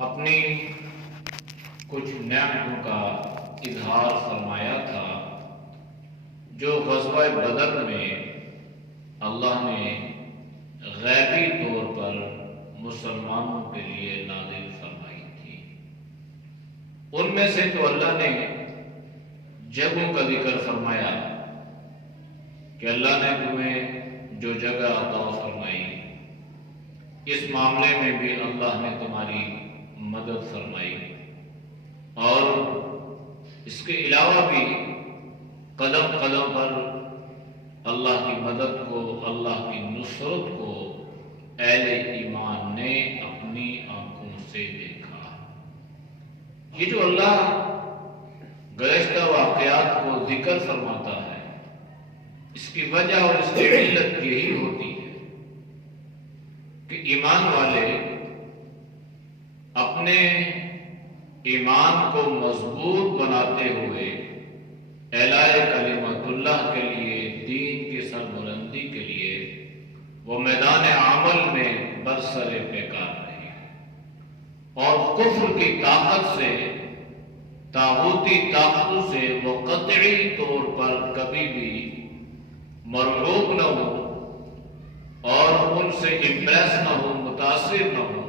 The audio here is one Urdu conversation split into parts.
اپنی کچھ نعمتوں کا اظہار فرمایا تھا جو غزوہ بدر میں اللہ نے غیبی طور پر مسلمانوں کے لیے نازل فرمائی تھی۔ ان میں سے تو اللہ نے جگہوں کا ذکر فرمایا کہ اللہ نے تمہیں جو جگہ عطا فرمائی، اس معاملے میں بھی اللہ نے تمہاری مدد فرمائی، اور اس کے علاوہ بھی قدم قدم پر اللہ کی مدد کو، اللہ کی نصرت کو اہل ایمان نے اپنی آنکھوں سے دیکھا۔ یہ جو اللہ گزشتہ واقعات کو ذکر فرماتا ہے، اس کی وجہ اور اس کی علت یہی ہوتی ہے کہ ایمان والے اپنے ایمان کو مضبوط بناتے ہوئے اعلاء کلمت اللہ کے لیے، دین کی سربلندی کے لیے وہ میدان عمل میں برسر پیکار رہے، اور کفر کی طاقت سے، طاغوتی طاقتوں سے وہ قطعی طور پر کبھی بھی مرعوب نہ ہو اور ان سے امپریس نہ ہو، متاثر نہ ہو،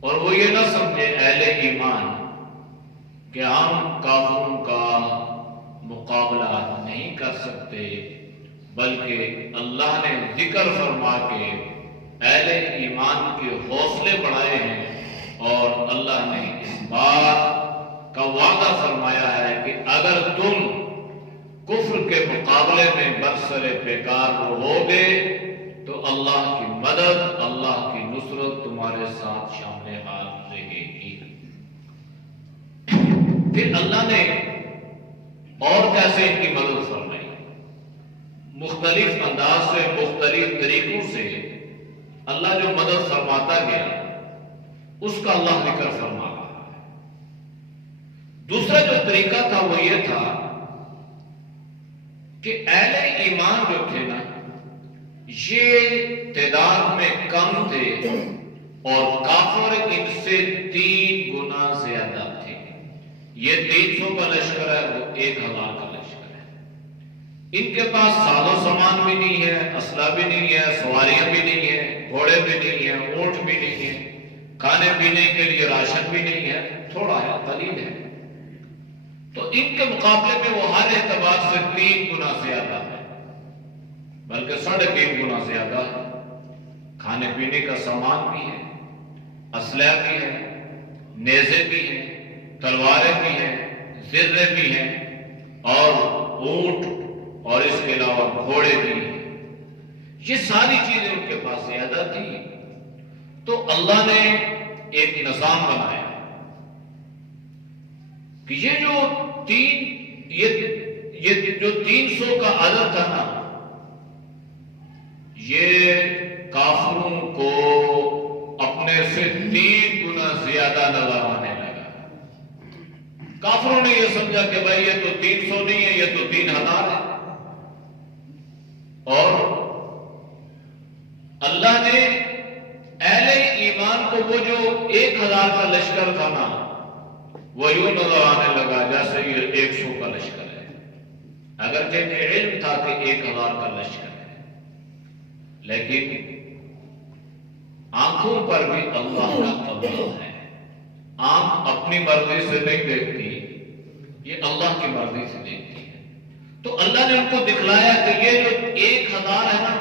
اور وہ یہ نہ سمجھے اہل ایمان کہ ہم کافروں کا مقابلہ نہیں کر سکتے، بلکہ اللہ نے ذکر فرما کے اہل ایمان کے حوصلے بڑھائے ہیں، اور اللہ نے اس بات کا وعدہ فرمایا ہے کہ اگر تم کفر کے مقابلے میں برسر پیکار رہو گے تو اللہ کی مدد، اللہ کی نصرت تمہارے ساتھ شامل حال رہے گی۔ پھر اللہ نے اور کیسے ان کی مدد فرمائی؟ مختلف انداز سے، مختلف طریقوں سے اللہ جو مدد فرماتا گیا اس کا اللہ ذکر فرما رہا ہے۔ دوسرا جو طریقہ تھا وہ یہ تھا کہ اہل ایمان جو تھے نا، یہ تعداد میں کم تھے اور کافر ان سے 3 گنا زیادہ تھے۔ یہ 300 کا لشکر ہے، وہ 1000 کا لشکر ہے۔ ان کے پاس ساز و سامان بھی نہیں ہے، اسلحہ بھی نہیں ہے، سواریاں بھی نہیں ہے، گھوڑے بھی نہیں ہیں، اونٹ بھی نہیں ہے، کھانے پینے کے لیے راشن بھی نہیں ہے، تھوڑا ہے، قلیل ہے۔ تو ان کے مقابلے میں وہ ہر اعتبار سے 3 گنا زیادہ ہے، بلکہ 3.5 گنا زیادہ ہے۔ کھانے پینے کا سامان بھی ہے، اسلحہ بھی ہے، نیزے بھی ہیں، تلواریں بھی ہیں، زرے بھی ہیں، اور اونٹ اور اس کے علاوہ گھوڑے بھی ہیں۔ یہ ساری چیزیں ان کے پاس زیادہ تھی۔ تو اللہ نے ایک نظام بنایا کہ یہ جو 300 کا عدد تھا نا، یہ کافروں کو اپنے سے 3 گنا زیادہ نظر آنے لگا۔ کافروں نے یہ سمجھا کہ بھائی یہ تو 300 نہیں ہے، یہ تو 3000 ہے، اور اللہ نے اہل ایمان کو وہ جو 1000 کا لشکر تھا نا، وہ یوں نظر آنے لگا جیسے یہ 100 کا لشکر ہے، اگرچہ انہیں علم تھا کہ 1000 کا لشکر ہے، لیکن آنکھوں پر بھی اللہ کا قبضہ ہے۔ آنکھ اپنی مرضی سے نہیں دیکھتی، یہ اللہ کی مرضی سے دیکھتی ہے۔ تو اللہ نے ان کو دکھلایا کہ یہ جو 1000 ہے نا،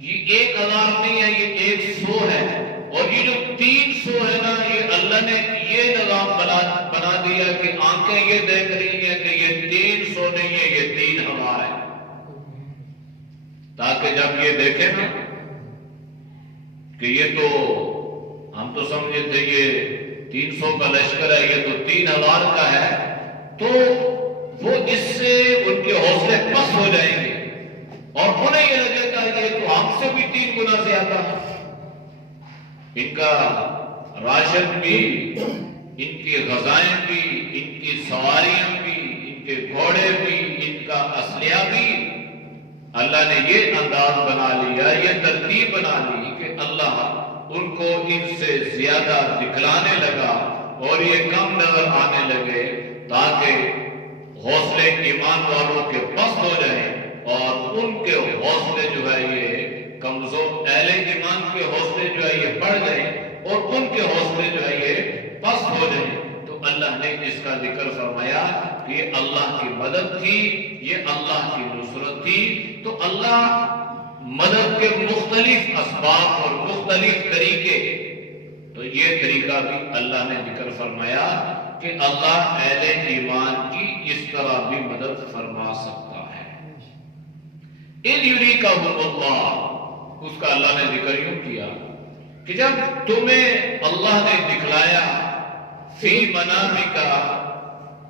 یہ 1000 نہیں ہے، یہ 100 ہے، اور یہ جو 300 ہے نا، یہ اللہ نے یہ نظام بنا دیا کہ آنکھیں یہ دیکھ رہی ہیں کہ یہ 300 نہیں ہے، یہ 3000 ہے، تاکہ جب یہ دیکھیں نا کہ یہ تو ہم تو سمجھے تھے یہ 300 کا لشکر ہے، یہ تو 3000 کا ہے، تو وہ اس سے ان کے حوصلے پست ہو جائیں گے اور انہیں یہ لگے گا کہ یہ تو ہم سے بھی 3 گنا زیادہ ہے۔ ان کا راشن بھی، ان کی غذائیں بھی، ان کی سواریاں بھی، ان کے گھوڑے بھی، ان کا اسلحہ بھی، اللہ نے یہ انداز بنا لیا، یہ ترتیب بنا لی کہ اللہ ان کو ان سے زیادہ دکھلانے لگا اور یہ کم نظر آنے لگے تاکہ حوصلے ایمان والوں کے پست ہو جائیں اور ان کے حوصلے جو ہے یہ کمزور، اہل ایمان کے حوصلے جو ہے یہ بڑھ جائیں اور ان کے حوصلے جو ہے یہ پست ہو جائیں۔ تو اللہ نے اس کا ذکر فرمایا کہ یہ اللہ کی مدد تھی، یہ اللہ کی نصرت تھی۔ تو اللہ مدد کے مختلف اسباب اور مختلف طریقے، تو یہ طریقہ بھی اللہ نے ذکر فرمایا کہ اللہ اہل ایمان کی اس طرح بھی مدد فرما سکتا ہے۔ اِذْ يُرِيكَهُمُ اللَّهُ، اس کا اللہ نے ذکر یوں کیا کہ جب تمہیں اللہ نے دکھلایا فی منامک،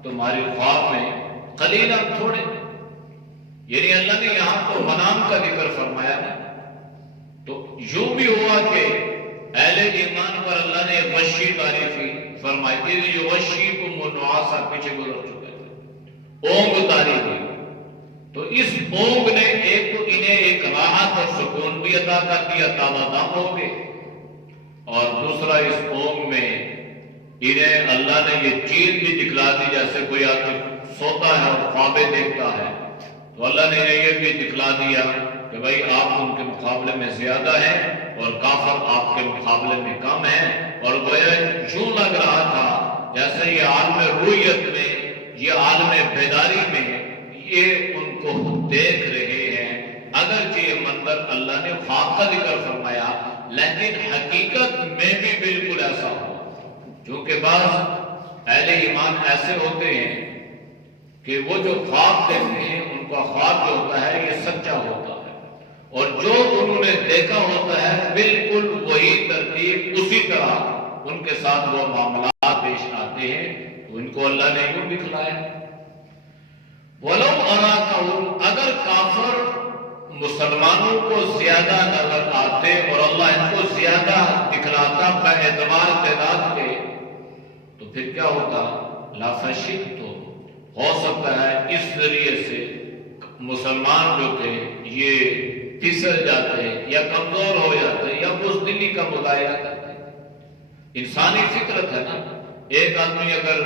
تمہاری خواب میں، قلیلا تھوڑے، یعنی اللہ نے یہاں تو منام کا ذکر فرمایا نا، تو یوں بھی ہوا کہ اہل ایمان پر اللہ نے غشی تعریفی فرمائی، اذ یغشیکم النعاس، پیچھے گزر چکے تھے، اونگ تعریفی، تو اس اونگ نے ایک تو انہیں ایک راحت اور سکون بھی عطا کر دیا، تازہ دم ہو گئے، اور دوسرا اس اونگ میں انہیں اللہ نے یہ چیز بھی دکھلا دی، جیسے کوئی آدمی سوتا ہے اور خوابیں دیکھتا ہے، تو اللہ نے انہیں یہ بھی دکھلا دیا کہ بھائی آپ ان کے مقابلے میں زیادہ ہیں اور کافر آپ کے مقابلے میں کم ہیں، اور گویا یوں لگ رہا تھا جیسے یہ عالم رویت میں، یہ عالم بیداری میں یہ ان کو دیکھ رہے ہیں۔ اگرچہ یہ منظر اللہ نے خواب کا ذکر فرمایا، لیکن حقیقت میں بھی بالکل ایسا ہوا، کیونکہ بعض اہل ایمان ایسے ہوتے ہیں کہ وہ جو خواب دیکھتے ہیں ان کا خواب جو ہوتا ہے یہ سچا ہوتا ہے، اور جو انہوں نے دیکھا ہوتا ہے بالکل وہی ترتیب اسی طرح ان کے ساتھ وہ معاملات پیش آتے ہیں، تو ان کو اللہ نے یوں دکھلایا۔ وَلَوْ أَرَاكَهُمْ، اگر کافر مسلمانوں کو زیادہ نظر آتے اور اللہ ان کو زیادہ دکھلاتا باعتبار تعداد کے، تو پھر کیا ہوتا؟ لَفَشِلْتُمْ، ہو سکتا ہے اس ذریعے سے مسلمان جو تھے یہ پھسل جاتے یا کمزور ہو جاتے یا بزدلی کا مظاہرہ کرتے۔ انسانی فطرت ہے نا، ایک آدمی اگر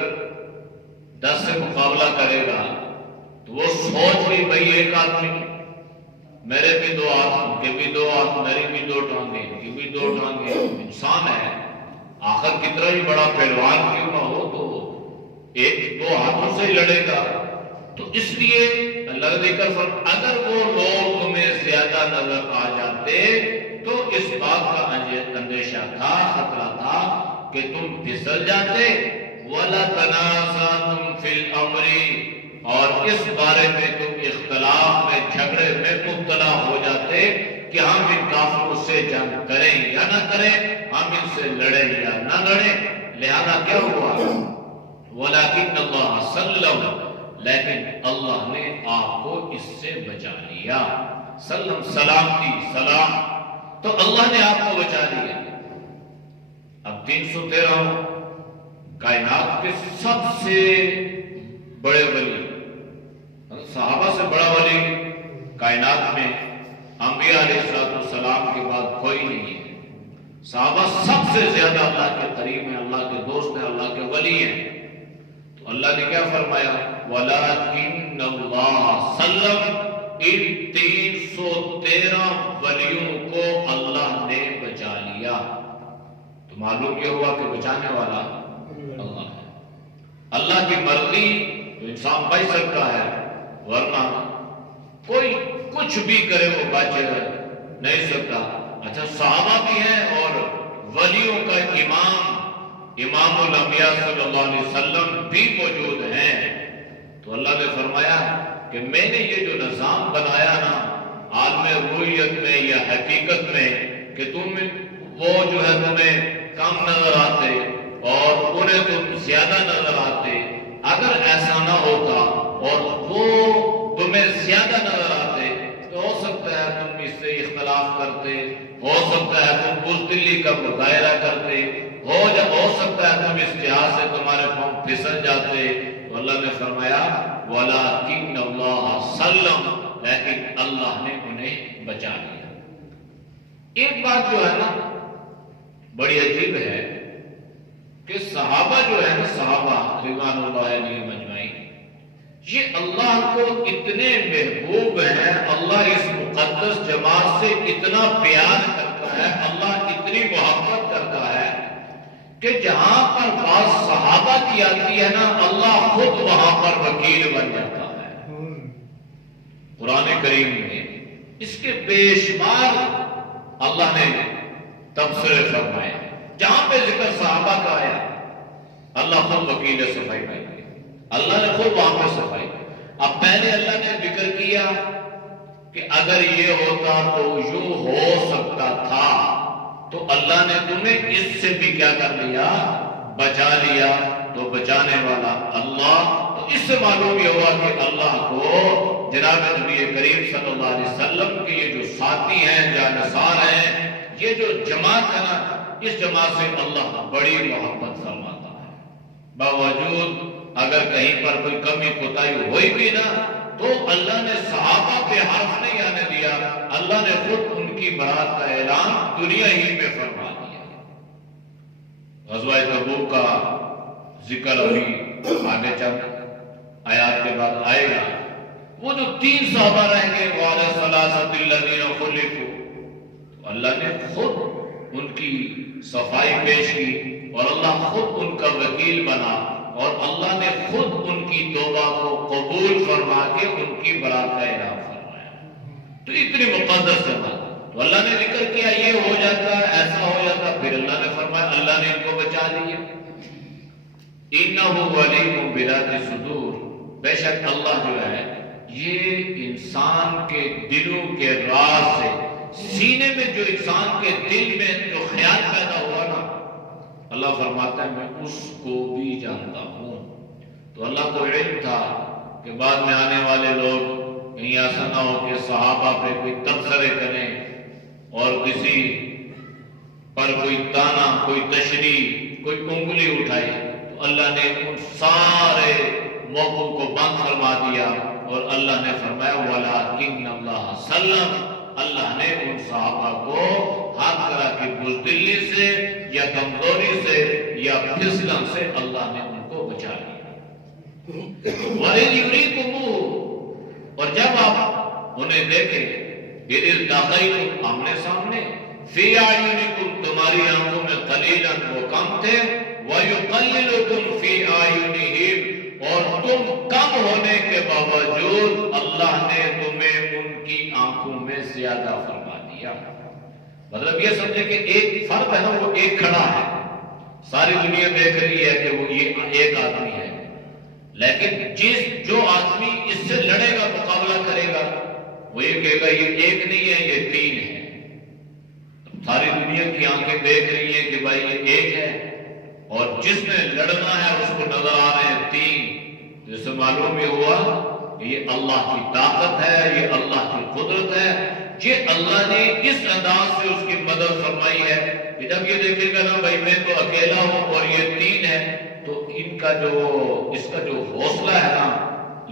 10 سے مقابلہ کرے گا تو وہ سوچ بھی بھئی ایک آدمی، میرے بھی 2 ہاتھ، ان کے بھی 2 ہاتھ، میری بھی 2 ٹانگیں، ان کی بھی 2 ٹانگیں، انسان ہے، آخر کتنا بھی بڑا پہلوان کیوں نہ ہو تو 1-2 ہاتھوں سے ہی لڑے گا۔ تو اس لیے اللہ نے ذکر فرمایا اگر وہ لوگ تمہیں زیادہ نظر آ جاتے تو اس بات کا اندیشہ تھا، خطرہ تھا کہ تم پھسل جاتے، وَلَا تَنَازَعْتُمْ فِي الْأَمْرِ، اور اس بارے میں تم اختلاف میں، جھگڑے میں مبتلا ہو جاتے کہ ہم ان کافروں سے جنگ کریں یا نہ کریں، ہم ان سے لڑیں یا نہ لڑیں۔ لہذا کیا ہوا؟ وَلَكِنَّ اللَّهَ سَلَّمَ، لیکن اللہ نے آپ کو اس سے بچا لیا۔ سلم، سلامتی، سلام، تو اللہ نے آپ کو بچا لیا۔ اب 313 کائنات کے سب سے بڑے ولی، صحابہ سے بڑا ولی کائنات میں انبیاء علیہ السلام کے بعد کوئی نہیں ہے۔ صحابہ سب سے زیادہ اللہ کے قریب ہیں، اللہ کے دوست ہیں، اللہ کے ولی ہیں۔ تو اللہ نے کیا فرمایا؟ وَلَكِنَّ اللَّهَ سَلَّمَ، ان 313 ولیوں کو اللہ نے بچا لیا۔ تو معلوم یہ ہوا کہ بچانے والا اللہ ہے۔ اللہ کی مرضی تو انسان بچ سکتا ہے، ورنہ کوئی کچھ بھی کرے وہ بچ نہیں سکتا۔ اچھا، صحابہ بھی ہیں اور ولیوں کا امام الانبیاء صلی اللہ علیہ وسلم بھی موجود ہیں۔ تو اللہ نے فرمایا کہ میں نے یہ جو نظام بنایا نا عالم رویت میں یا حقیقت میں کہ تم وہ جو ہے تمہیں کم نظر آتے اور انہیں تم زیادہ نظر آتے، اگر ایسا نہ ہوتا اور وہ تمہیں زیادہ نظر آتے تو ہو سکتا ہے تم اس سے اختلاف کرتے، ہو سکتا ہے تم بزدلی کا مظاہرہ کرتے، ہو سکتا ہے تم اس لحاظ سے تمہارے پاؤں پھسل جاتے۔ تو اللہ نے فرمایا وَلَكِنَّ اللَّهَ سَلَّمَ، لیکن اللہ نے انہیں بچا لیا۔ ایک بات جو ہے نا بڑی عجیب ہے کہ صحابہ جو ہے نا، صحابہ رضوان اللہ علیہم اجمعین، یہ اللہ کو اتنے محبوب ہیں، اللہ اس مقدس جماعت سے اتنا پیار کرتا ہے، اللہ اتنی محبت کرتا ہے کہ جہاں پر بات صحابہ کی آتی ہے نا، اللہ خود وہاں پر وکیل بن جاتا ہے۔ قرآن کریم میں اس کے بے شمار اللہ نے تبصرے فرمائے، جہاں پہ ذکر صحابہ کا آیا اللہ خود وکیل صفائی بن گئی، اللہ نے خود وہاں پہ صفائی۔ اب پہلے اللہ نے ذکر کیا کہ اگر یہ ہوتا تو یوں ہو سکتا تھا، تو اللہ نے تمہیں اس سے بھی کیا کر لیا، بچا لیا، تو بچانے والا اللہ۔ تو اس سے معلوم یہ ہوا کہ اللہ کو جناب نبی کریم صلی اللہ علیہ وسلم کے یہ جو ساتھی ہیں، جانصار ہیں، یہ جو جماعت ہے نا، اس جماعت سے اللہ بڑی محبت فرماتا ہے۔ باوجود اگر کہیں پر کوئی کمی کوتاہی ہوئی بھی نا، تو اللہ نے صحابہ پہ حرف نہیں آنے دیا، اللہ نے خود ان کی برات کا اعلان دنیا ہی میں فرما دیا۔ غزوہ تبوک کا ذکر ابھی آگے چند آیات کے بعد آئے گا۔ وہ جو 3 صحابہ رہ گئے، وعلى الثلاثة الذين خلفوا، اللہ نے خود ان کی صفائی پیش کی، اور اللہ خود ان کا وکیل بنا، اور اللہ نے خود ان کی توبہ کو قبول فرما کے ان کی برات کا اعلان فرمایا۔ تو اتنی مقدس جماعت، تو اللہ نے ذکر کیا یہ ہو جاتا، ایسا ہو جاتا، پھر اللہ نے فرمایا اللہ نے ان کو بچا دیا۔ انہ علیم بذات الصدور، بے شک اللہ جو ہے یہ انسان کے دلوں کے راز سے، سینے میں جو انسان کے دل میں جو خیال پیدا ہوا نا، اللہ فرماتا ہے میں اس کو بھی جانتا ہوں۔ تو اللہ کو علم تھا کہ بعد میں آنے والے لوگ کہیں ایسا نہ ہو کہ صحابہ پہ کوئی تبصرے کریں اور کسی پر کوئی تانا، کوئی تشریح، کوئی انگلی اٹھائے، تو اللہ نے ان سارے موقعوں کو بند فرما دیا، اور اللہ نے فرمایا وَلَٰكِنَّ اللَّهَ سَلَّمَ، اللہ نے ان صحابہ کو ہر طرح کی بزدلی سے یا کمزوری سے یا پھسلن سے اللہ نے ان کو بچا لیا۔ وَإِذْ يُرِيكُمُوهُ، اور جب آپ انہیں دیکھیں، اِذْ الْتَقَيْتُمْ آمنے سامنے، فِي أَعْيُنِكُمْ تمہاری آنکھوں میں قَلِيلًا وہ کم تھے، وَيُقَلِّلُكُمْ فِي أَعْيُنِهِمْ، اور تم کم ہونے کے باوجود اللہ نے تمہیں ان کی آنکھوں میں زیادہ فرما دیا۔ مطلب یہ سمجھے کہ ایک فرد ہے نا، وہ ایک کھڑا ہے، ساری دنیا دیکھ رہی ہے کہ وہ یہ ایک آدمی ہے، لیکن جو آدمی اس سے لڑے گا، مقابلہ کرے گا، وہ یہ کہے گا یہ ایک نہیں ہے، یہ 3 ہے۔ ساری دنیا کی آنکھیں دیکھ رہی ہیں کہ بھائی یہ ایک ہے، اور جس نے لڑنا ہے اس کو نظر آ رہے ہیں 3۔ جس سے معلوم یہ ہوا کہ یہ اللہ کی طاقت ہے، یہ اللہ کی قدرت ہے، یہ اللہ نے اس انداز سے اس کی مدد فرمائی ہے کہ جب یہ دیکھے گا نا بھائی میں تو اکیلا ہوں اور یہ 3 ہے، تو اس کا جو حوصلہ ہے نا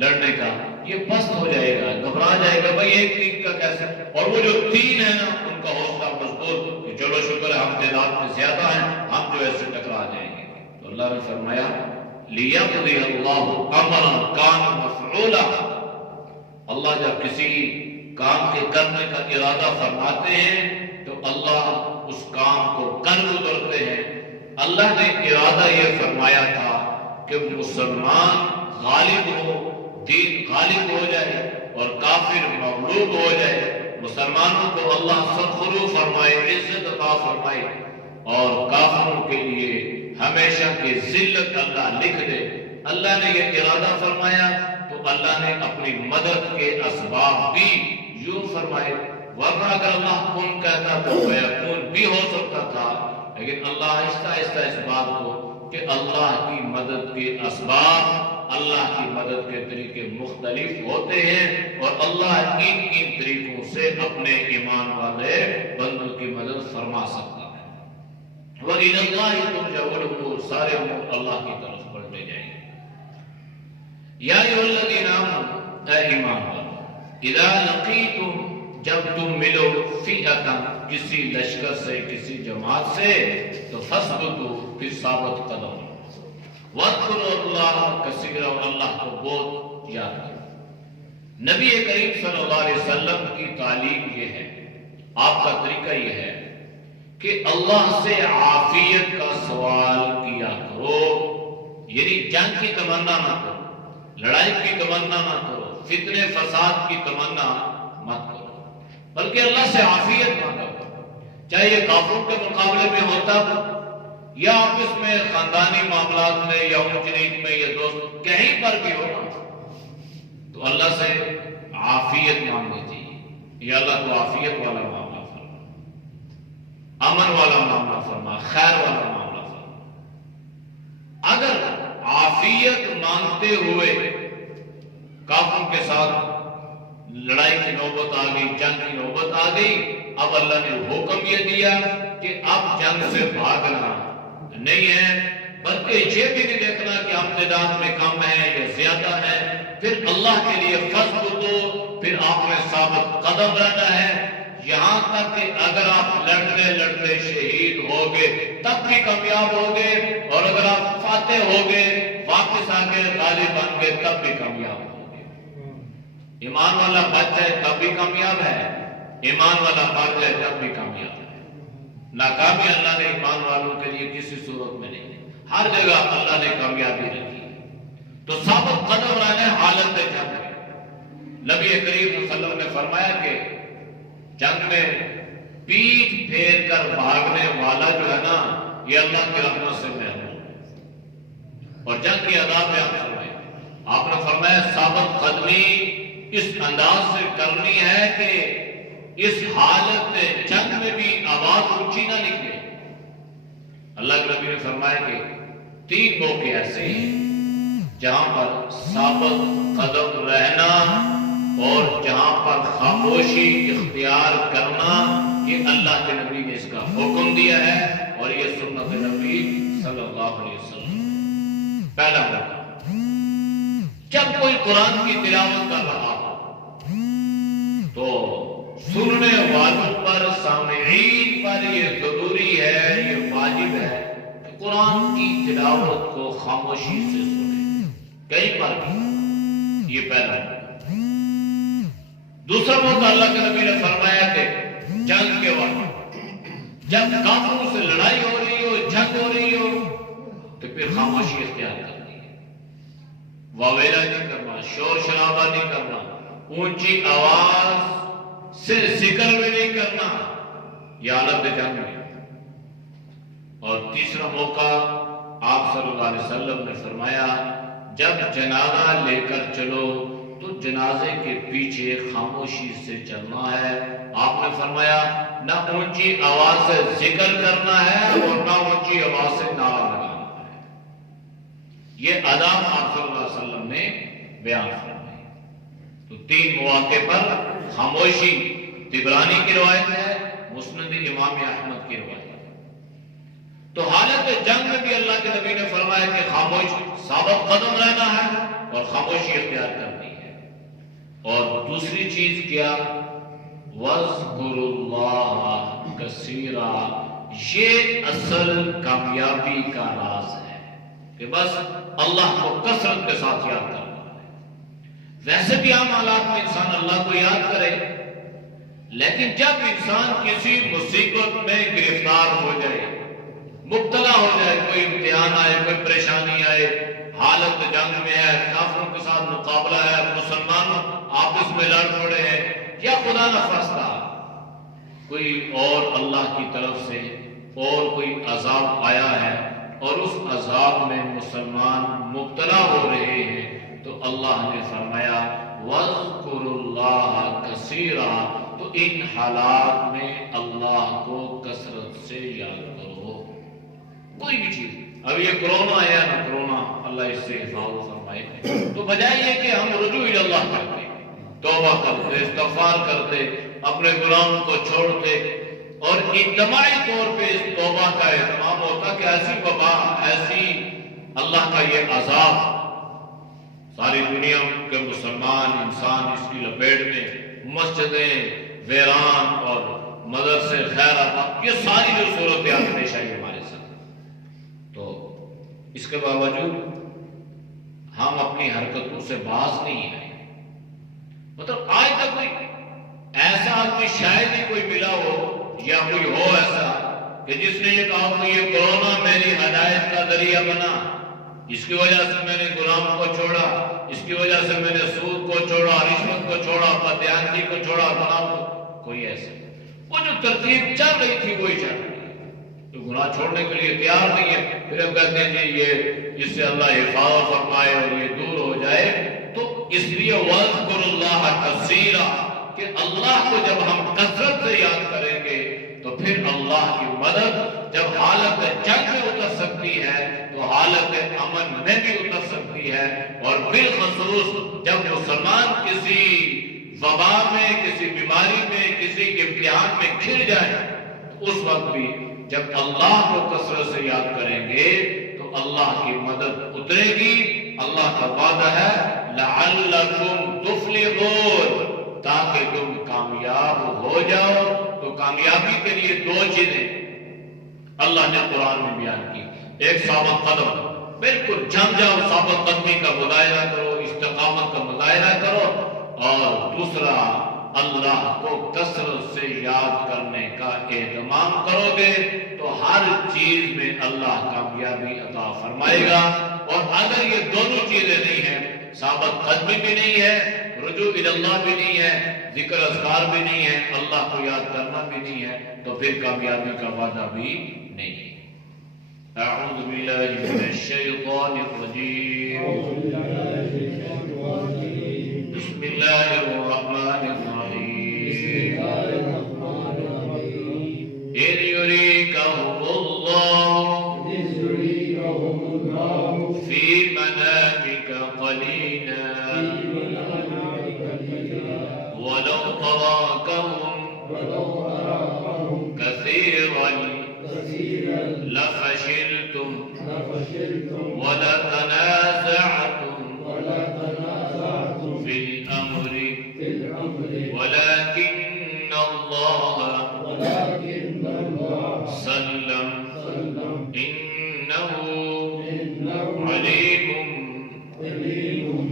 لڑنے کا، یہ پست ہو جائے گا، گھبرا جائے گا، بھائی ایک 3 کا کیسے، اور وہ جو 3 ہے نا ان کا حوصلہ مضبوط کہ چلو شکر ہے ہم تعداد میں زیادہ ہیں، ہم جو ایسے ٹکرا جائیں گے۔ تو اللہ نے فرمایا لِيَقْضِيَ اللَّهُ أَمْرًا كَانَ مَفْعُولًا، اللہ جب کسی کام کے کرنے کا ارادہ فرماتے ہیں تو اللہ اس کام کو کر گزرتے ہیں۔ اللہ نے ارادہ یہ فرمایا تھا کہ مسلمان غالب ہو، دین غالب ہو جائے اور کافر مغلوب ہو جائے، مسلمانوں کو اللہ سرخرو فرمائے، عزت عطا فرمائے، اور کافروں کے لیے ہمیشہ کی ذلت اللہ لکھ دے۔ اللہ نے یہ ارادہ فرمایا تو اللہ نے اپنی مدد کے اسباب بھی یوں فرمائے، ورنہ اگر اللہ کن کہتا تو فیکون بھی ہو سکتا تھا، لیکن اللہ آہستہ آہستہ اس بات کو کہ اللہ کی مدد کے اسباب، اللہ کی مدد کے طریقے مختلف ہوتے ہیں، اور اللہ ان طریقوں سے اپنے ایمان والے بندوں کی مدد فرما سکتا ہے۔ وَإِلَى اللَّهِ تُرْجَعُ الْأُمُورُ، سارے امور اللہ کی طرف پلٹے جائیں گے۔ یا ایھا الذین آمنوا، اے ایمان والو، اذا لقیتم، جب تم ملو، فئۃ کسی لشکر سے، کسی جماعت سے، تو فثبتوا، پھر ثابت قدم رہو، واذکروا اللہ کثیرا، اور اللہ کو بہت یاد کرو۔ نبی کریم صلی اللہ علیہ وسلم کی تعلیم یہ ہے، آپ کا طریقہ یہ ہے کہ اللہ سے عافیت کا سوال کیا کرو، یعنی جنگ کی تمنا نہ کرو، لڑائی کی تمنا نہ کرو، فتنے فساد کی تمنا مت کرو، بلکہ اللہ سے عافیت مانگا کرو، چاہے یہ کافروں کے مقابلے میں ہوتا ہو یا آپس میں خاندانی معاملات میں یا اونچ نیچ میں یا دوست کہیں پر بھی ہو، تو اللہ سے عافیت مانگنی چاہیے، یا اللہ کو عافیت والا معاملہ فرما، امن والا معاملہ فرما، خیر والا معاملہ فرما۔ اگر عافیت مانگتے ہوئے کافروں کے ساتھ لڑائی کی نوبت آ گئی، جنگ کی نوبت آ گئی، اب اللہ نے حکم یہ دیا کہ اب جنگ سے بھاگنا نہیں ہے، بلکہ یہ بھی نہیں دیکھنا کہ امتداد میں کم ہے یا زیادہ ہے، پھر اللہ کے لیے فثبتوا، پھر آپ نے ثابت قدم رہنا ہے، یہاں تک کہ اگر آپ لڑتے لڑتے شہید ہوگے تب بھی کامیاب ہوگے، اور اگر آپ فاتح ہوگے، واپس آ کے غالب بن گئے، تب بھی کامیاب ہوگے۔ ایمان والا بچ جائے تب بھی کامیاب ہے، ایمان والا مر جائے تب بھی کامیاب ہے۔ ناکامی اللہ نے ایمان والوں کے لیے کسی صورت میں نہیں، ہر جگہ اللہ نے کامیابی رکھی ہے۔ تو ثابت قدم رہنا ہے حالت جنگ میں۔ نبی کریم صلی اللہ علیہ وسلم نے فرمایا کہ جنگ میں پیٹھ پھیر کر بھاگنے والا جو ہے نا، یہ اللہ کی رحمت سے محروم ہے۔ اور جنگ کی آداب میں آپ نے فرمایا ثابت قدمی اس انداز سے کرنی ہے کہ اس حالت جنگ میں بھی آواز اونچی نہ نکلے۔ اللہ کے نبی نے فرمایا کہ 3 موقع ایسے ہیں جہاں پر ثابت قدم رہنا اور جہاں پر خاموشی اختیار کرنا، یہ اللہ کے نبی نے اس کا حکم دیا ہے، اور یہ سنت نبی صلی اللہ علیہ وسلم۔ پہلا موقع، جب کوئی قرآن کی تلاوت کر رہا ہو تو سننے والوں پر، سامعین پر یہ ضروری ہے، یہ واجب ہے کہ قرآن کی تلاوت کو خاموشی سے سنیں، کہیں پر بھی۔ یہ پہلا موقع۔ دوسرا موقع اللہ کے نبی نے فرمایا کہ جنگ کے وقت جب کافروں سے لڑائی ہو رہی ہو، جنگ ہو رہی ہو، تو پھر خاموشی اختیار کرنی ہے، واویلا نہیں کرنا، شور شرابہ نہیں کرنا، اونچی آواز سے ذکر بھی نہیں کرنا، یہ حالت جنگ میں۔ اور تیسرا موقع آپ صلی اللہ علیہ وسلم نے فرمایا جب جنازہ لے کر چلو تو جنازے کے پیچھے خاموشی سے چلنا ہے۔ آپ نے فرمایا نہ اونچی آواز سے ذکر کرنا ہے اور نہ اونچی آواز سے نعرہ لگانا ہے۔ یہ آداب آپ صلی اللہ علیہ وسلم نے بیان فرمائے۔ تو 3 مواقع پر خاموشی، طبرانی کی روایت ہے، مسند امام احمد کی روایت ہے۔ تو حالت جنگ میں بھی اللہ کے نبی نے فرمایا کہ خاموش، ثابت قدم رہنا ہے اور خاموشی اختیار کرنی ہے۔ اور دوسری چیز کیا؟ وَاذْكُرُوا اللَّهَ كَثِيرًا، یہ اصل کامیابی کا راز ہے کہ بس اللہ کو کثرت کے ساتھ یاد کرنا ہے۔ ویسے بھی عام حالات میں انسان اللہ کو یاد کرے، لیکن جب انسان کسی مصیبت میں گرفتار ہو جائے، مبتلا ہو جائے، کوئی امتحان آئے، کوئی پریشانی آئے، حالت جنگ میں ہے، کافروں کے ساتھ مقابلہ ہے، مسلمان آپس میں لڑ پڑے ہیں، یا خدا نخواستہ کوئی اور اللہ کی طرف سے اور کوئی عذاب آیا ہے اور اس عذاب میں مسلمان مبتلا ہو رہے ہیں، تو اللہ نے فرمایا وَاذْكُرُوا اللَّهَ كَثِيرًا، تو ان حالات میں اللہ کو کثرت سے یاد کرو۔ کوئی بھی چیز، اب یہ کرونا آیا نا، کرونا اللہ اس سے حفاظت فرمائے، تو بجائے یہ کہ ہم رجوع اللہ کرتے، توبہ کرتے، استغفار کرتے، اپنے گناہوں کو چھوڑتے، اور اجتماعی طور پہ اس توبہ کا اہتمام ہوتا کہ ایسی وبا، ایسی اللہ کا یہ عذاب، ساری دنیا کے مسلمان انسان اس کی لپیٹ میں، مسجدیں ویران اور مدد سے خیر آتا، یہ ساری جو صورتحال پیش آئی ہمارے ساتھ، تو اس کے باوجود ہم اپنی حرکتوں سے باز نہیں آئے۔ مطلب آج تک کوئی ایسا آدمی شاید ہی کوئی ملا ہو یا کوئی ہو ایسا کہ جس نے یہ کہا کہ یہ کورونا میری ہدایت کا ذریعہ بنا، اس کی وجہ سے میں نے غلام کو چھوڑا، اس کی وجہ سے میں نے سود کو چھوڑا، رشوت کو چھوڑا، بددیانتی کو چھوڑا، گناہ کو، کوئی ایسا وہ جو ترتیب چل رہی تھی وہی چل رہی ہے، تو گناہ چھوڑنے کے لیے تیار نہیں ہے، پھر ہم کہتے ہیں جی یہ اس سے اللہ حفاظت فرمائے اور یہ دور ہو جائے، تو اس لیے وَاذْكُرُوا اللَّهَ كَثِيرًا کہ اللہ کو جب ہم کثرت سے یاد کریں گے تو پھر اللہ کی مدد جب حالت جنگ میں اتر سکتی ہے تو حالت امن میں بھی اتر سکتی ہے، اور بالخصوص جب مسلمان کسی وبا میں، کسی بیماری میں، کسی امتحان میں گھر جائے تو اس وقت بھی جب اللہ کو کثرت سے یاد کریں گے تو اللہ کی مدد اترے گی۔ اللہ کا وعدہ ہے لَعَلَّكُمْ تُفْلِحُونَ تاکہ تم کامیاب ہو جاؤ۔ تو کامیابی کے لیے دو چیزیں اللہ نے قرآن میں بیان کی، ایک ثابت قدم، بالکل جم جاؤ، ثابت قدمی کا مظاہرہ کرو، استقامت کا مظاہرہ کرو، اور دوسرا اللہ کو کثرت سے یاد کرنے کا اہتمام کرو گے تو ہر چیز میں اللہ کامیابی عطا فرمائے گا۔ اور اگر یہ دونوں چیزیں نہیں ہیں، ثابت قدمی بھی نہیں ہے، رجوع اللہ بھی نہیں ہے، ذکر اذکار بھی نہیں ہے، اللہ کو یاد کرنا بھی نہیں ہے، تو پھر کامیابی کا وعدہ بھی نہیں ہے۔ اعوذ باللہ من الشیطان الرجیم، بسم اللہ الرحمن الرحیم، اذ یریکہم اللہ فی منامک قلیلا وَلَوْ أَرَاكَهُمْ كَثِيرًا لَفَشِلْتُمْ وَلَتَنَازَعْتُمْ فِي الْأَمْرِ وَلَكِنَّ اللَّهَ سَلَّمَ إِنَّهُ عَلِيمٌ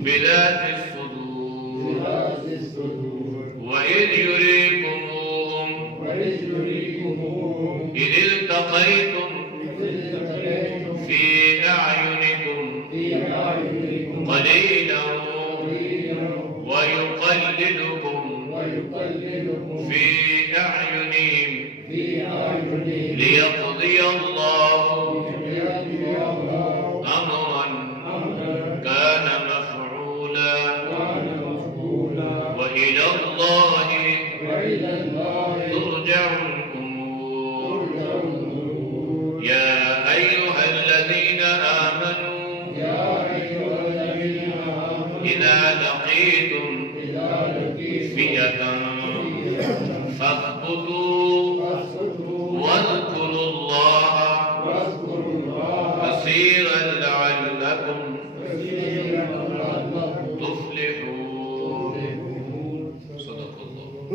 بِذَاتِ الصُّدُورِ وَإِذْ يُرِيكُمُوهُمْ إِذِ الْتَقَيْتُمْ فِي أَعْيُنِكُمْ قَلِيلًا وَيُقَلِّلُكُمْ فِي أَعْيُنِهِمْ لِيَقْضِيَ اللَّهُ أَمْرًا كَانَ مَفْعُولًا وَإِلَى اللَّهِ تُرْجَعُ الْأُمُورُ يَا أَيُّهَا الَّذِينَ آمَنُوا إِذَا لَقِيتُمْ فِئَةً فَاثْبُتُوا وَاذْكُرُوا اللَّهَ كَثِيرًا لَعَلَّكُمْ تفلحون۔ صدق اللہ۔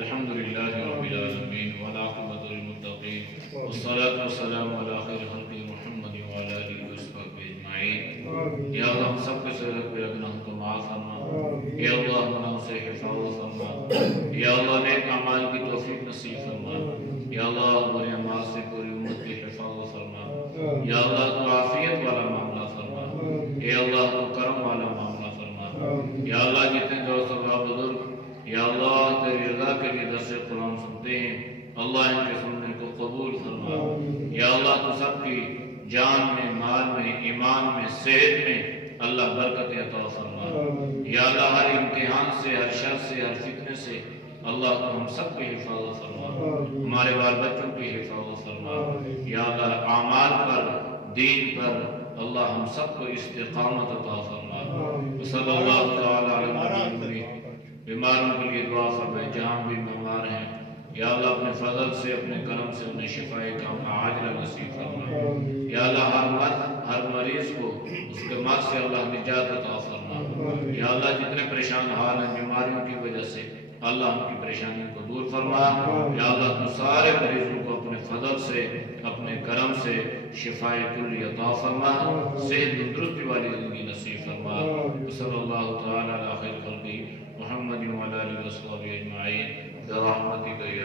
الحمد للہ رب العالمین والعاقبۃ للمتقین والصلاۃ والسلام علی خیر خلق محمد وعلی آلہ وصحبہ اجمعین۔ یا اللہ ہم سب کے سر پہ گناہ کو معاف فرما، یا اللہ گناہ سے حفاظت فرما، یا اللہ نیک اعمال کی توفیق نصیب فرما، یا اللہ ہمارے اعمال سے پوری امت کی حفاظت فرما، یا اللہ تو عافیت والا معاملہ فرما، یا اللہ تو کرم والا معاملہ فرما، یا اللہ جتنے دوست اور بزرگ یا اللہ تیری رضا کے لیے درس قرآن سنتے ہیں، اللہ ان کے سننے کو قبول فرما، یا اللہ تو سب کی جان میں، مال میں، ایمان میں، صحت میں اللہ برکت عطا فرما، یا اللہ ہر امتحان سے، ہر شر سے، ہر فتنے سے اللہ تو ہم سب کی حفاظت فرما، ہمارے بال بچوں کی حفاظت فرما، یا اللہ اعمال پر، دین پر اللہ ہم سب کو استقامت عطا فرما۔ صلی اللہ تعالی علیہ وسلم۔ بیماروں کے لیے دعا فرمائے، جہاں بھی بیمار ہیں یا اللہ اپنے فضل سے، اپنے کرم سے انہیں شفائے کاملہ عاجلہ نصیب فرما، یا اللہ ہر مریض کو اس کے مرض سے اللہ نجات عطا فرما، یا اللہ جتنے پریشان حال ہیں بیماریوں کی وجہ سے اللہ ان کی پریشانی کو دور فرما۔ یا اللہ تو سارے مریضوں کو اپنے فضل سے اپنے کرم سے شفاء کلی عطا فرما، صحت تندرستی والی زندگی نصیب فرما۔ صلی اللہ تعالی علی خیر خلقہ محمد وعلی آلہ وصحبہ اجمعین برحمتک یا